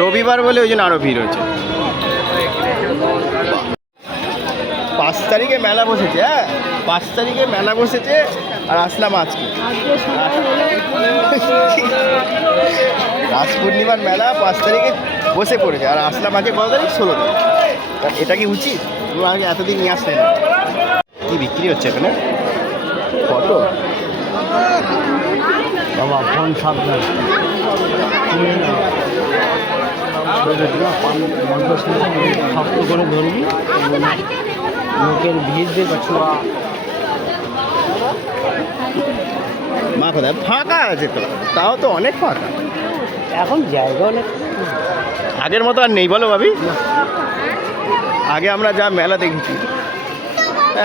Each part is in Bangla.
রবিবার বলে ওই জন্য আরো ভিড় হয়েছে। 5 তারিখে মেলা বসেছে, হ্যাঁ 5 তারিখে মেলা বসেছে আর আসলাম আজকে। রাস পূর্ণিমার মেলা 5 তারিখে বসে পড়েছে আর আসলাম আজকে কত তারিখ? 16 তারিখ। এটা কি উচিত? তুমি আগে এতদিন নিয়ে আসলে না। কি বিক্রি হচ্ছে এখানে? কত বাবা ফোন সাবধান শক্ত করে ধরবি, লোকের ভিড় দিয়ে ছোঁয়া। মা কোথায়? ফাঁকা আছে তো, তাও তো অনেক ফাঁকা। এখন জায়গা অনেক আগের মতো আর নেই বলো ভাবি? আগে আমরা যা মেলা দেখেছি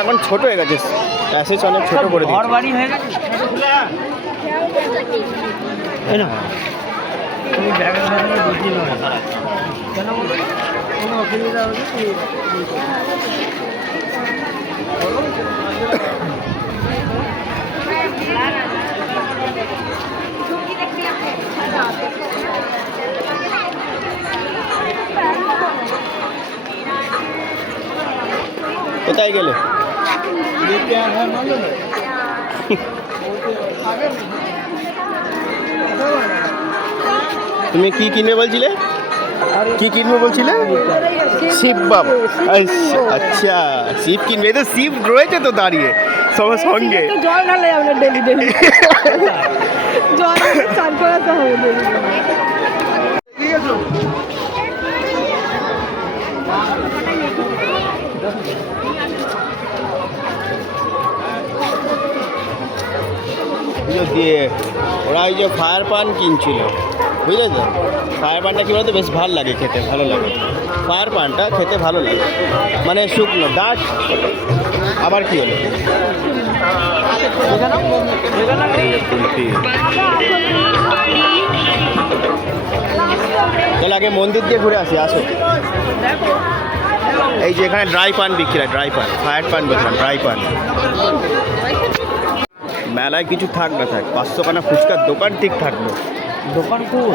এখন ছোট হয়ে গেছে, প্যাসেজ অনেক ছোট করে ঘর দিয়েছে। বাড়ি হয়ে গেছে। তাই না? তুমি ব্যাগের সাথে বুঝি নয় কেন বলো? কোনো অসুবিধা হলে কোথায় গেলে? তুমি কি কিনবে বলছিলে? কি কিনবে বলছিলে? শিব বাবা। আচ্ছা শিব কিনবে, এই তো শিব রয়েছে তো দাঁড়িয়ে সবার সঙ্গে। জল ঢালে আমরা ডেলি ডেলি জল চান করাতে হবে ডেলি। দিয়ে ওরা ওই যে ফায়ার পান কিনছিল, বুঝলে তো? ফায়ার পানটা কী বলতো বেশ ভালো লাগে খেতে, ভালো লাগে ফায়ার পানটা খেতে ভালো লাগে, মানে শুকনো ডাট। আবার কি হলো? তাহলে আগে মন্দির দিয়ে ঘুরে আসি, আসো। এই যে এখানে ড্রাই পান বিক্রি হয়, ড্রাই পান, ফায়ার পান বলছিলাম, ড্রাই পান। মেলায় কিছু থাক না থাক, 500খানা ফুচকার দোকান ঠিক থাকবে। দোকান খুব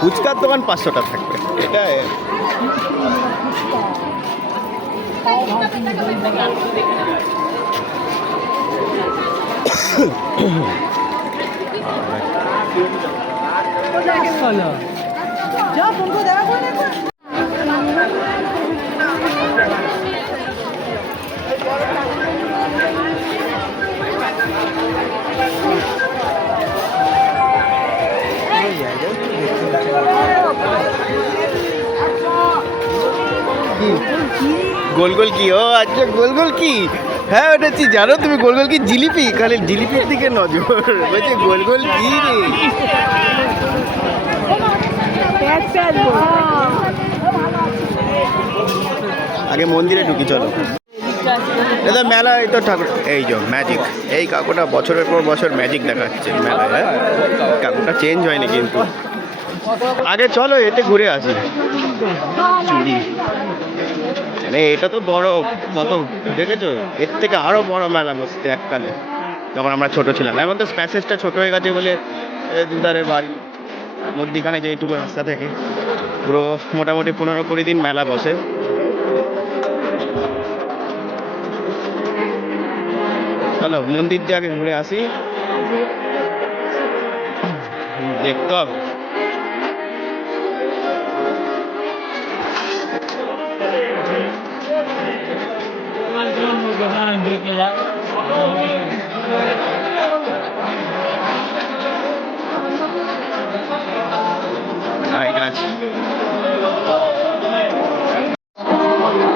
ফুচকার দোকান 500টা থাকবে, এটা যা ফোন করে দেখা করে দেখো। গোল গোল কি? ও আচ্ছা গোল গোল কি, হ্যাঁ ওটা কি জানো তুমি? গোল গোল কি জিলিপি? খালি জিলিপির দিকে নজর, বলছে গোল গোল কি রে। আগে মন্দিরে ঢুকি চলো। এটা মেলা, এই তো ঠাকুর, এই যে ম্যাজিক। এই কাকুটা বছরের পর বছর ম্যাজিক দেখাচ্ছে মেলায়, হ্যাঁ কাকুটা চেঞ্জ হয়নি কিন্তু। আগে চলো এতে ঘুরে আসি। মানে এটা তো বড় কত দেখেছো? এর থেকে আরো বড় মেলা বসছে এককালে, যখন আমরা ছোট ছিলাম। এখন তো প্যাসেজটা ছোট হয়ে গেছে বলে দুধারে বাড়ি, মধ্যিখানে যেইটুকু রাস্তা থেকে পুরো মোটামুটি 15-20 দিন মেলা বসে। চলো মন্দির দিয়ে আগে ঘুরে আসি, দেখতে হবে।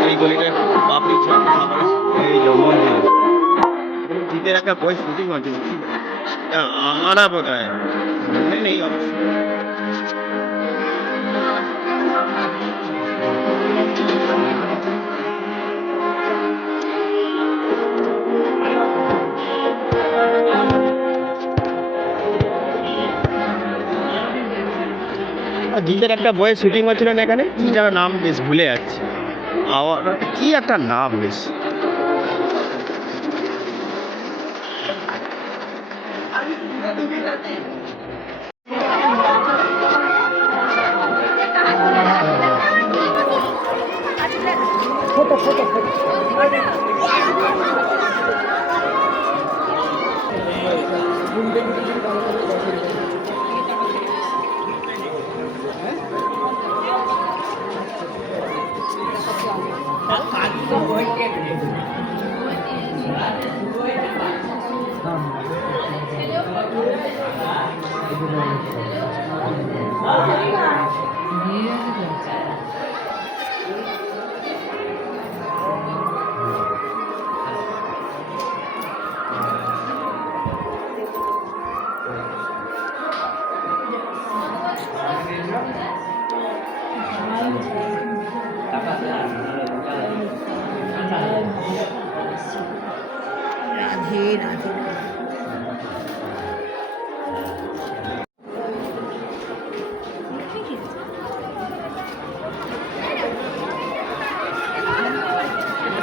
এই গলিটা পাবলিক, এই যে মন্দির, জিতের একটা বই শুটিং হচ্ছে, আনা বোধ হয় নেই অবশ্য। জিতের একটা বইয়ের শুটিং হচ্ছিল না এখানে, কি যেন নাম বেশ ভুলে যাচ্ছে, কি একটা নাম বেশ। রাধে রাধে।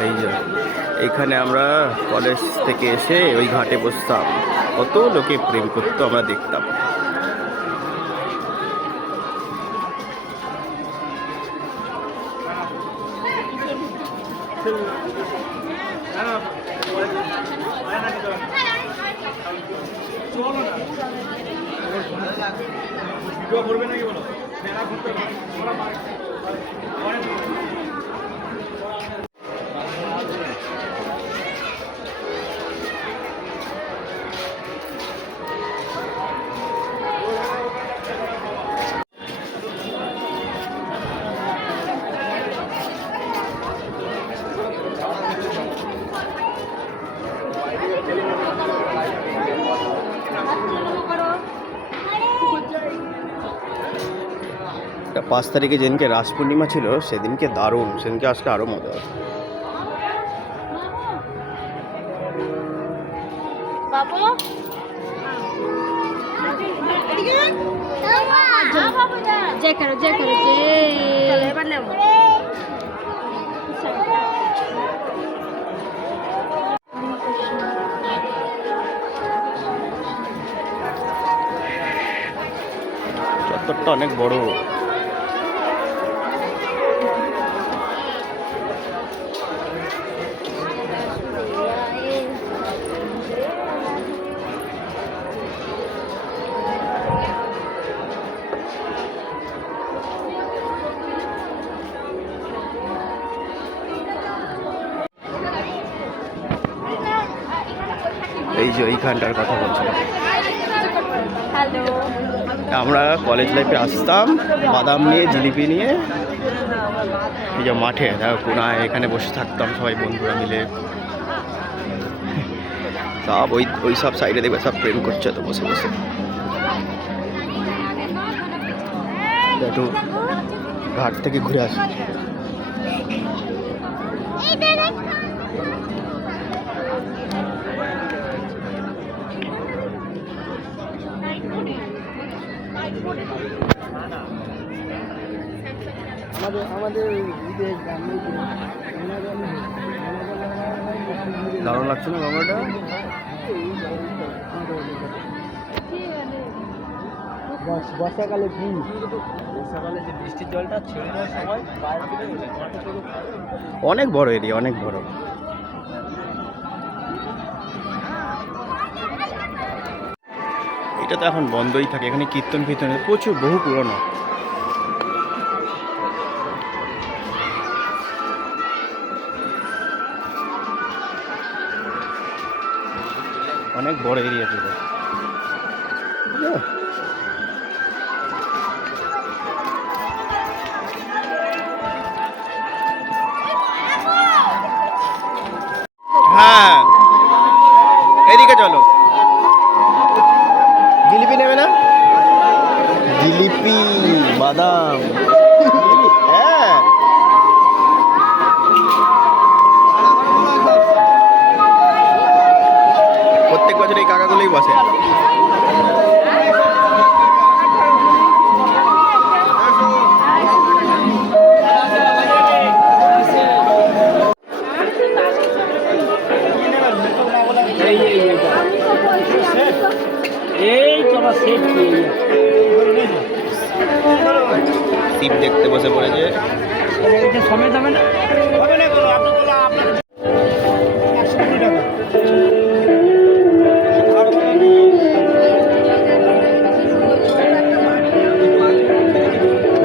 এই যে এখানে আমরা কলেজ থেকে এসে ওই ঘাটে বসতাম, কত লোকে প্রেম করতো আমরা দেখতাম। এটা 5 তারিখে যেদিনকে রাস পূর্ণিমা ছিল সেদিনকে দারুণ, সেদিনকে আসলে আরো মজা। জয় করো জয় করো জয়। এবার নেব চত্বরটা অনেক বড়। এই যে এইখানটার কথা বলছিলাম, হ্যালো। আমরা কলেজ লাইফে আসতাম বাদাম নিয়ে, জিলিপি নিয়ে, এই যে মাঠে দেখো কোনায় এখানে বসে থাকতাম সবাই বন্ধুরা মিলে। সব ওই সব সাইডে দেখবে সব প্রেম করছে তো বসে বসে। একটু ঘাট থেকে ঘুরে আসি। দারুণ লাগছে না বাবাটা? বর্ষাকালে কি বর্ষাকালে যে বৃষ্টির জলটা ছেড়ে দেওয়ার সময় অনেক বড় এরিয়া, অনেক বড়। এটা তো এখন বন্ধই থাকে, এখানে কীর্তন ফীর্তন প্রচুর, বহু পুরনো। অনেক বড় এরিয়া ছিল। হ্যাঁ এদিকে চলো। জিলিপি নেবে না? জিলিপি বাদাম, হ্যাঁ প্রত্যেক বছর এই কাকাগুলোই বসে। বলছি আমি তো এই তোমার সেট শিব দেখতে বসে পড়েছে। এটা সমেত হবে না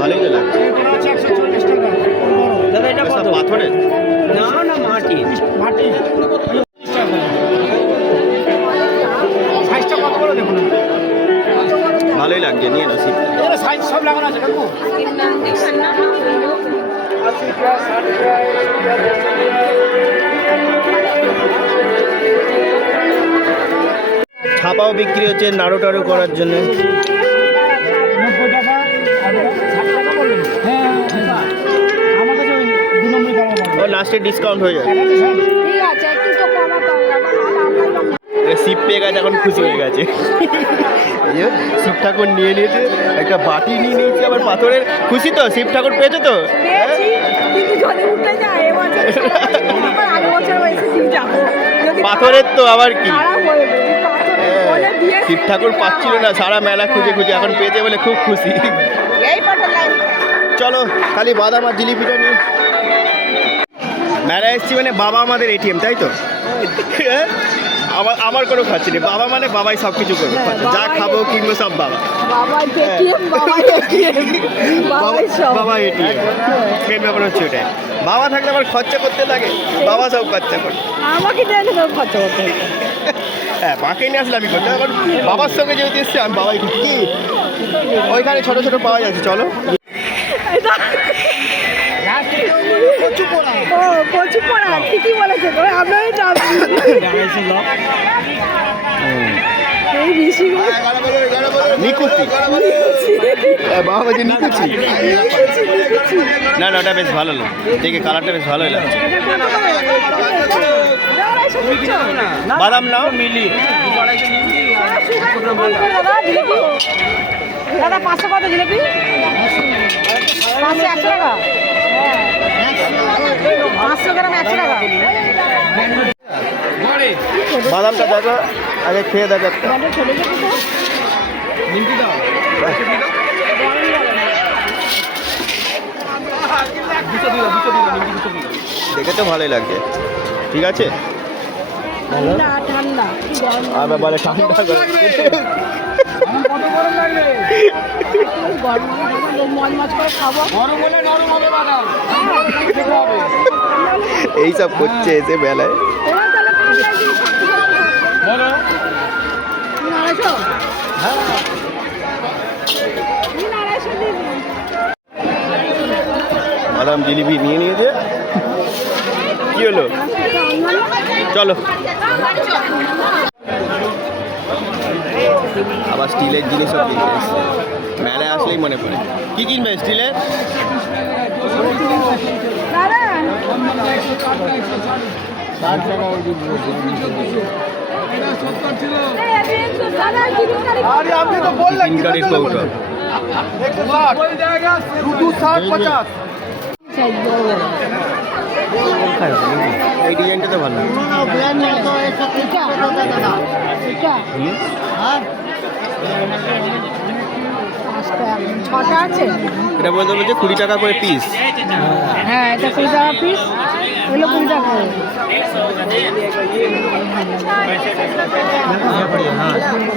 ভালোই তো লাগছে। দাদা এটা সব কত পাথরের। না না মাটি মাটি সাইজটা কত বড় দেখুন ভালোই লাগছে, নিয়ে না শিব। এটা সাইজ সব লাগানো আছে কাকু ছাপাও বিক্রি হচ্ছে নাড়ু টাড়ু করার জন্য। 90 টাকা আর 60 টাকা বললেন হ্যাঁ আমার কাছে ওই 2 নম্বর কালার ও লাস্টে ডিসকাউন্ট হয়ে যাবে। ঠিক আছে একটু তো কমাতে হবে আমরা শিব পেয়ে গেছে, এখন খুশি হয়ে গেছে। এই যে শিব ঠাকুর নিয়ে নিয়েছে, একটা বাটি নিয়ে নিয়েছে আবার পাথরের। খুশি তো? শিব ঠাকুর পেয়েছো তো? পেয়েছি কিন্তু জলে উঠে যায় এবছর আমার আগের বছর এসেছি যাবো যদি পাথরের তো আবার কি। খারাপ হয়ে যাবে পাথরের বলে দিয়ে শিব ঠাকুর পাচ্ছিল না, সারা মেলা খুঁজে খুঁজে এখন পেয়েছে বলে খুব খুশি। এই পাটার লাইন চলো খালি বাদাম আর জিলিপিটা নিয়ে মেলা এসছি। মানে বাবা আমাদের এটিএম, তাই তো? আমার কোনো খাচ্ছি নেই। বাবা মানে বাবাই সব কিছু করবে, যা খাবো কিনবো সব বাবা। বাবা এটিএম বাবা এটিএম বাবাই সব বাবা এটিএম। মেন ব্যাপার হচ্ছে ওটাই। বাবা থাকলে আমার খরচা করতে লাগে, বাবা সব খরচা করে। আমাকে জানি না খরচা করতে হবে। হ্যাঁ, মাকে নিয়ে আসলে আমি করতে, এখন বাবার সঙ্গে যেহেতু এসছি আমি বাবাই করছি। কি ওইখানে ছোট ছোট পাওয়া যাচ্ছে, চলো। এটা ও কচু পড়া ঠিকই বলেছে তো আপনারই নাম এই ঋষিগুলো নিকুচি, বাবা বলছে নিকুচি। না না, ওটা বেশ ভালো লাগে, দেখে কালারটা বেশ ভালোই লাগছে। বাদাম নাও, মিলি। দাদা 500 কত জিলিপি 500 100 টাকা 500 গ্রাম 100 টাকা বাদামটা দেখো, আগে খেয়ে দেখো একটা। দেখে তো ভালোই লাগছে, ঠিক আছে। ঠান্ডা ঠান্ডা আবার বলে ঠান্ডা মজ মজ করে খাবো এইসব করছে এসে বেলায়। এবার তাহলে ঠান্ডায় জিনিস আড়াইশো আড়াইশো দিয়ে দিন বাদাম জিলিপি নিয়ে নিয়েছে। কি হলো, চলো। আবার স্টিলের জিনিসও কিনতে এসছে। মেলায় আসলেই মনে পড়ে। কি কিনবে স্টিলের? তিন কারির কৌটো। এই ডিজাইনটা তো ভালো। ছটা আছে এটা বলতে বলছে 20 টাকা করে পিস। হ্যাঁ এটা 20 টাকা পিস এগুলো 20 টাকা করে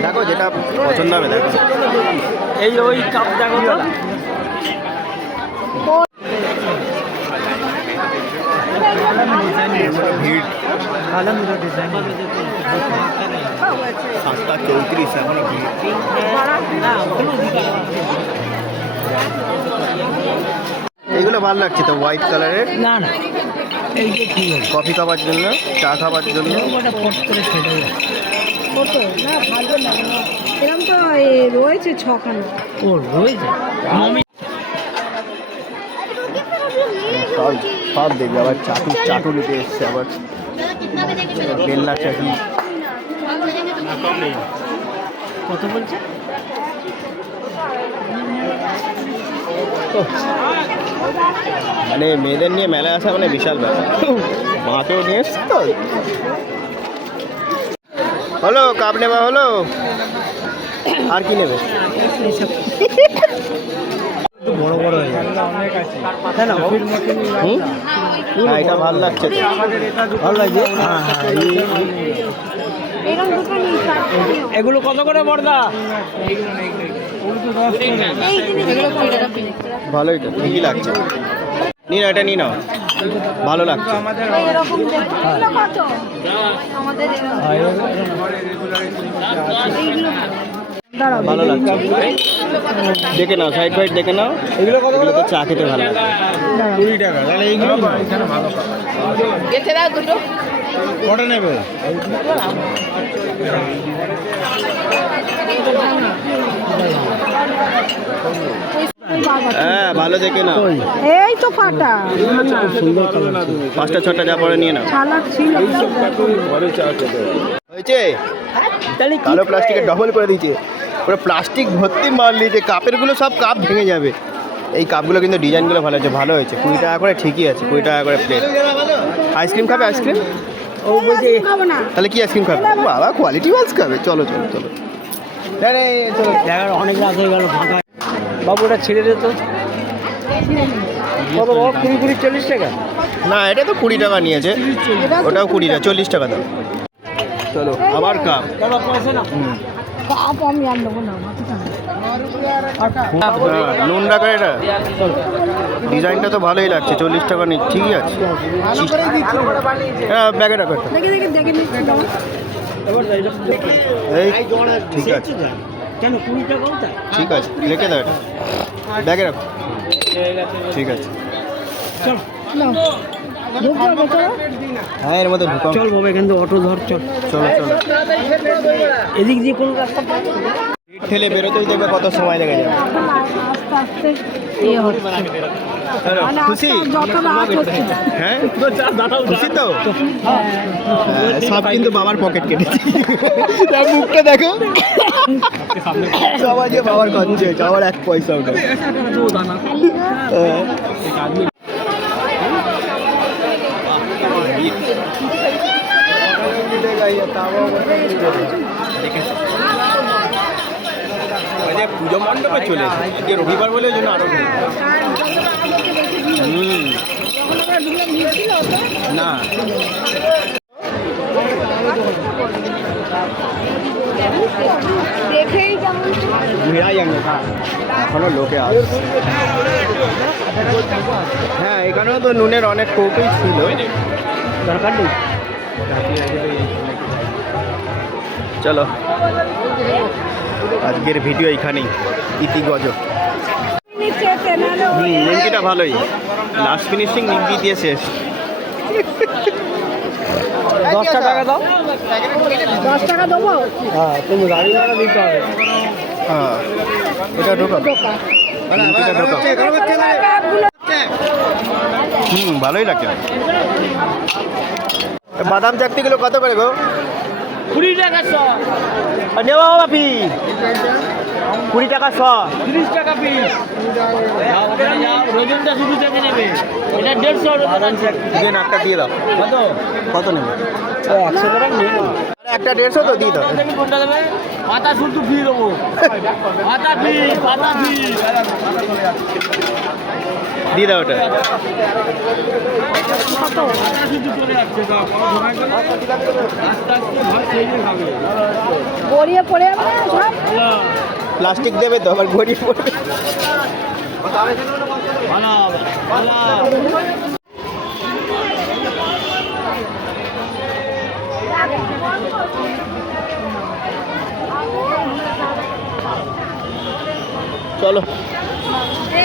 দেখো যেটা পছন্দ হবে দেখো। এই ওই কাপ দেখো তো ভিড় কালামের ডিজাইন 7:34 এখনো ভিড়। এইগুলো ভালো লাগছে তো, হোয়াইট কালারের। না না এই যে ঠিক আছে কফি খাবার জন্য, চা খাবার জন্য। ওটা ফট করে ফেটে যায় কত না ভালো না এরকম তো রয়েছে ছখানা ও রয়েছে আমি সব সব দেখবে। আবার চাটু নিতে এসছে, আবার বেলনা চাটু। কত বলছে মানে মেয়েদের নিয়ে মেলায় আসা মানে বিশাল ব্যাপার। মাকেও নিয়ে এসছে তো। হলো কাপ নেওয়া হলো, আর কি নেবে? বড় বড় হয়ে যায় তাই না? হুম? হ্যাঁ, এটা ভালো লাগছে তো। ভালো লাগছে। হ্যাঁ হ্যাঁ এরকম দুটো নিই, চারটে নিও। এগুলো কত করে বর্দা? এই জিনিসগুলো 20 টাকা পিস। ভালোই তো, ঠিকই লাগছে। নিয়ে নাও, এটা নিয়ে নাও, ভালো লাগছে। এই এরকম দেবে। এগুলো কত? আমাদের এরকম। এইগুলো দাঁড়াও, ভালো লাগছে, দেখে নাও, সাইড ফাইড দেখে নাও। এগুলো কত করে? এগুলো তো চা খেতে ভালো লাগে। 20 টাকা। তাহলে এইগুলো গেছে দাও দুটো। কটা নেবে? হ্যাঁ, ভালো দেখে নাও। এই তো ফাটা। সুন্দর কালার। 5টা 6টা যা পরে নিয়ে নাও। ছালাক ছিল। হয়েছে? কালো প্লাস্টিকের ডবল করে দিয়েছে, পুরো প্লাস্টিক ভর্তি মাল নিয়েছে। কাপেরগুলো সব কাপ ভেঙে যাবে। এই কাপগুলো কিন্তু ডিজাইনগুলো ভালো হয়েছে, ভালো হয়েছে। 20 টাকা করে ঠিকই আছে, 20 টাকা করে প্লেট। আইসক্রিম খাবে? আইসক্রিম? ও বলছে খাবো না। তাহলে কি আইসক্রিম খাবে? বাবা কোয়ালিটি মাছ খাবে। চলো চলো চলো। চলো জায়গার অনেক রাত হয়ে গেল ফাঁকা। বাবু ওটা ছেড়ে দে তো। কত বড়? 20 20 40 টাকা? না, এটা তো 20 টাকা নিয়েছে, ওটাও 20 টাকা, 40 টাকা দাও। চলো আবার কাপ। দাদা পয়সা না। কাপ আমি আর নেবো না। হ্যাঁ, নুন রাখা এটা। ডিজাইনটা তো ভালোই লাগছে, 40 টাকা নিচ্ছে, ঠিকই আছে। হ্যাঁ, ব্যাগে রাখো এটা। দেখে দেখে দেখে নিচ্ছি বাবা। এই ঠিক আছে, কেন 20 টাকাও তাই? ঠিক আছে, রেখে দাও এটা, ব্যাগে রাখো। ঠিক আছে, চল নাও। ঢুকবো চলো। হ্যাঁ, এর মধ্যে ঢুকাও। চল বাবা, এখান থেকে অটো ধর। চল চলো চলো। এদিক দিয়ে কোন রাস্তা পাই? ঠেলে বেরোতেই দেখবে কত সময় লেগে যাবে। আস্তে আস্তে ইয়ে হচ্ছে। চলো, মানে খুশি? আস্তে যত রাত হচ্ছে। হ্যাঁ, খুশি তো? হ্যাঁ, সব কিন্তু বাবার পকেট কেটেছে। তার মুখটা দেখো, সবাই যে বাবার কাঁদছে, আমার 1 পয়সাও নেই। হ্যাঁ। পুজো মণ্ডপে চলে এসেছে, আজকে রবিবার বলে ওই জন্য আরো ভিড়। না, দেখেই যেমন ভিড়াই আমি এখনো লোকে আসছে। হ্যাঁ, এখানেও তো নুনের অনেক কৌটোই ছিল, দরকার নেই। চলো আজকের ভিডিও এইখানেই ইতি গজ। নিচেতে নাহলে ওই নিমকিটা ভালোই, লাস্ট ফিনিশিং নিমকি দিয়ে শেষ। 10 টাকা দাও। 10 টাকা দেবো। হ্যাঁ, তুমি গাড়ি ভাড়া দিতে হবে। হ্যাঁ, এটা ঢোকা, নিমকিটা ঢোকা। কাপগুলো ভালোই লাগে। বাদাম চাকতিগুলো কত করে গো? 20 টাকা শ। নেওয়া বাপি 20 টাকা 100। 30 টাকা পিস। রোজনটা শুধু থেকে নেবে। এটা 150 রোজন। দিয়ে নাকটা দিয়ে দাও। কত? কত নেবে? 100 টাকা নিয়ে নাও। একটা 150 তো দিয়ে দাও। দেখি কোনটা দেবে? মাথা শুধু ফ্রি দেবো। মাথা ফ্রি, মাথা ফ্রি। দিয়ে দাও ওটা। মাথা শুধু চলে যাচ্ছে তো। কোনো সময় করে আস্তে আস্তে ভাত খেয়ে খাবে। গড়িয়ে পড়ে যাবে না সব। প্লাস্টিক দেবে তো, আবার গড়িয়ে পড়বে। ভালো হবে, ভালো। চলো।